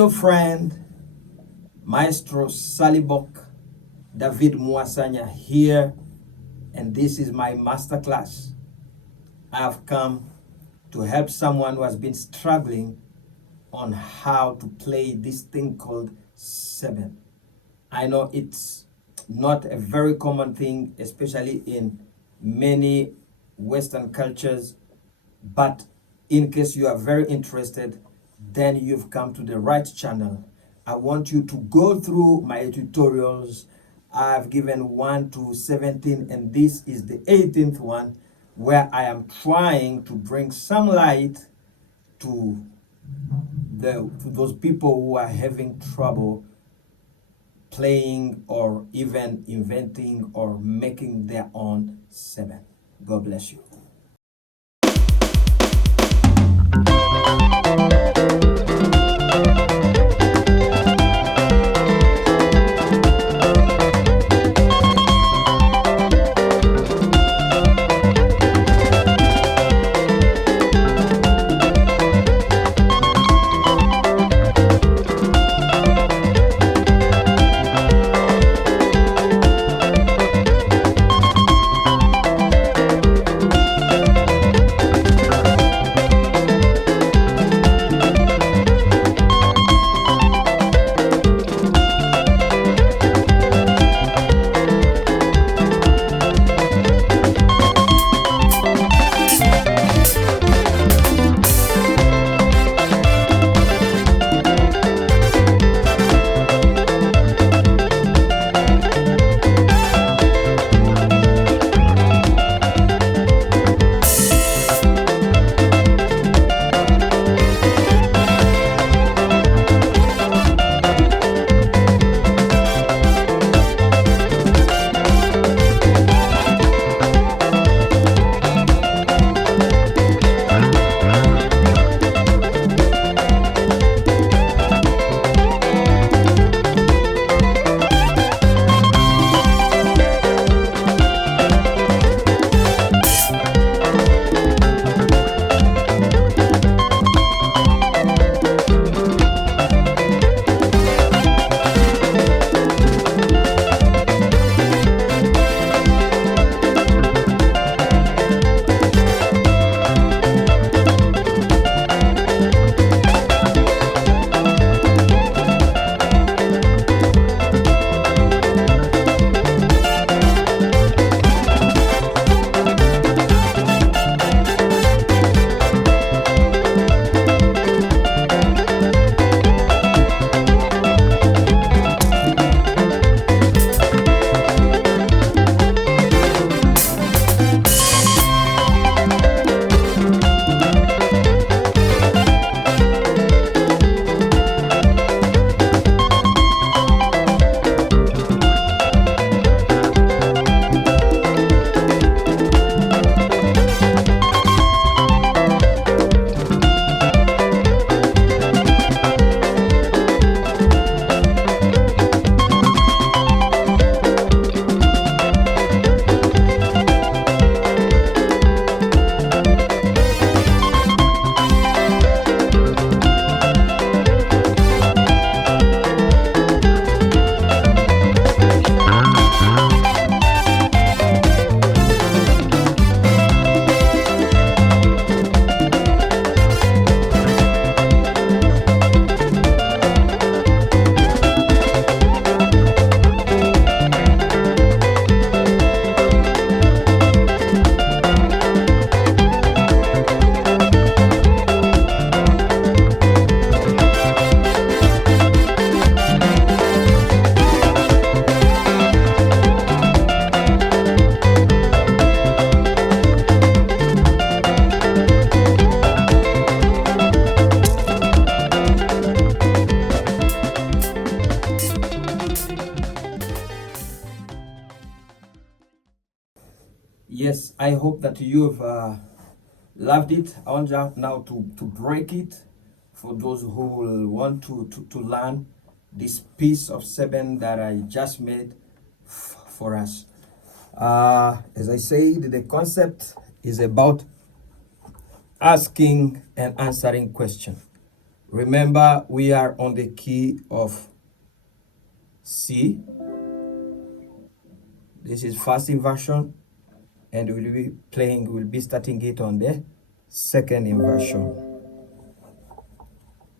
Hello friend, Maestro Salibok, David Mwasanya here, and this is my masterclass. I have come to help someone who has been struggling on how to play this thing called SEBEN. I know it's not a very common thing, especially in many Western cultures, but in case you are very interested, then you've come to the right channel. I want you to go through my tutorials. I've given 1 to 17, and this is the 18th one, where I am trying to bring some light to those people who are having trouble playing or even inventing or making their own SEBEN. God bless you. Yes, I hope that you've loved it. I want now to break it for those who will want to learn this piece of SEBEN that I just made for us. As I said, the concept is about asking and answering questions. Remember, we are on the key of C. This is fast inversion, and we'll be starting it on the second inversion.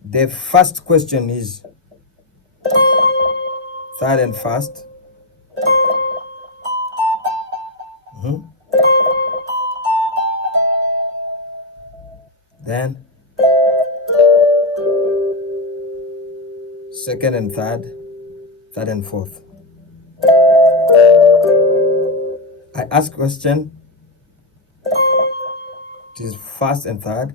The first question is third and fast. Then second and third and fourth. I ask question. It is first and third.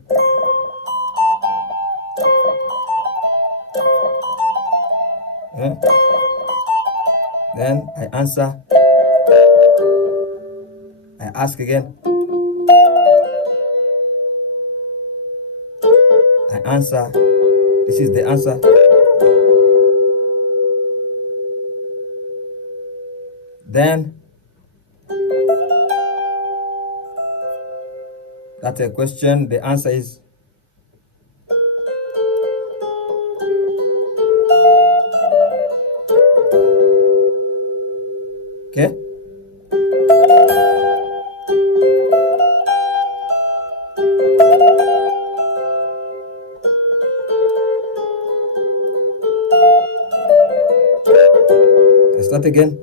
Then I answer. I ask again. I answer. This is the answer. Then that's a question. The answer is okay. I start again.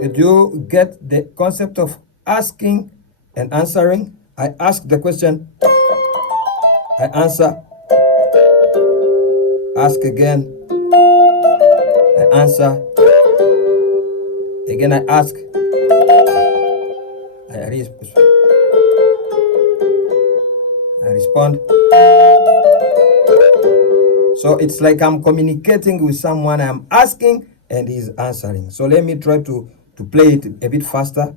Did you get the concept of asking and answering? I ask the question, I answer, ask again, I answer, again I ask, I respond. So it's like I'm communicating with someone, I'm asking and he's answering. So let me try to play it a bit faster.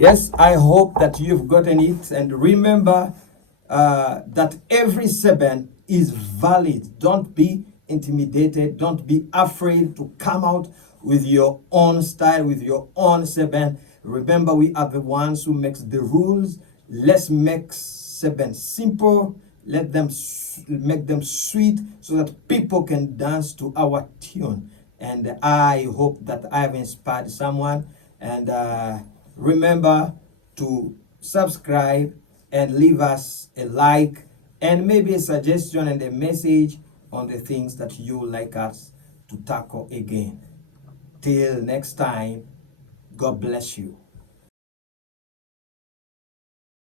Yes, I hope that you've gotten it. And remember that every SEBEN is valid. Don't be intimidated. Don't be afraid to come out with your own style, with your own SEBEN. Remember, we are the ones who makes the rules. Let's make SEBEN simple. Let them make them sweet so that people can dance to our tune. And I hope that I have inspired someone. And remember to subscribe and leave us a like and maybe a suggestion and a message on the things that you would like us to tackle again. Till next time, God bless you.